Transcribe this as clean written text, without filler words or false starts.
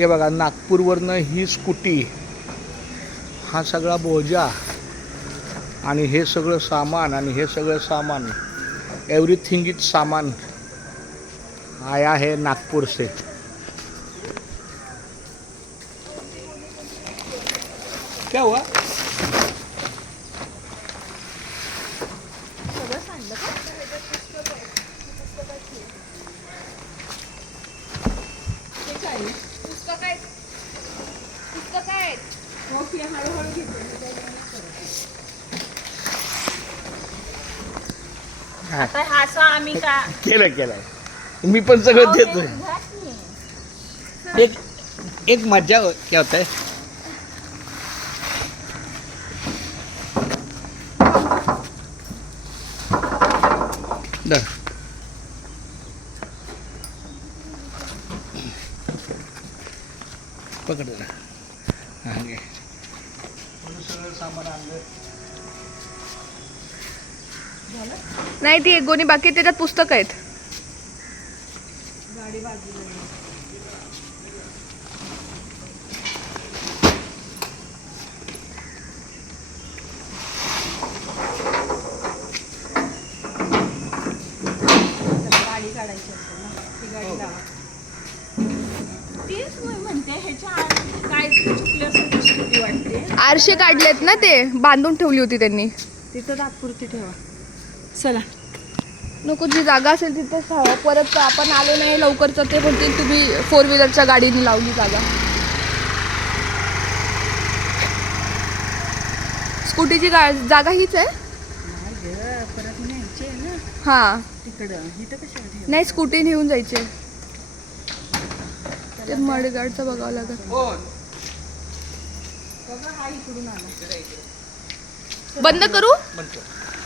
हे बघा, नागपूरवरनं ही स्कूटी, हा सगळा बोजा आणि हे सगळं सामान आणि हे सगळं सामान, एव्हरीथिंग इज सामान आया है नागपुर से. क्या हुआ? आता हा असा आम्ही का केलंय मी पण सगळं देतोय. एक मजा क्या होता है. पकड जरा. हां घे. सगळं सामान आणलं. नाही ती एक गोणी बाकी, त्याच्यात पुस्तक आहेत. गाडी बाजूला गाडी काढायची असेल ना, ती गाडी लावा. तेच मी म्हणते, ह्याच्या आत काय चुकले असेल तर स्कूटी वाटते. आरशे काढलेत ना, ते बांधून ठेवली होती त्यांनी. तिथं तात्पुरती ठेवा. चला, नको, जी जागा असेल तिथेच ठेवा. परत आपण आलो नाही लवकर तर ते म्हणतील तुम्ही 4 व्हीलरच्या गाडीने लावली जागा. स्कूटीची जागा हीच आहे. परत न्यायची आहे ना हां, तिकडं. इथं कशाला ठेवा? नाही स्कूटी नेऊन जायचे. ते मडगाडचं बघावं लागेल. बघा, हा इकडून आला. बंद करू. म्हणतो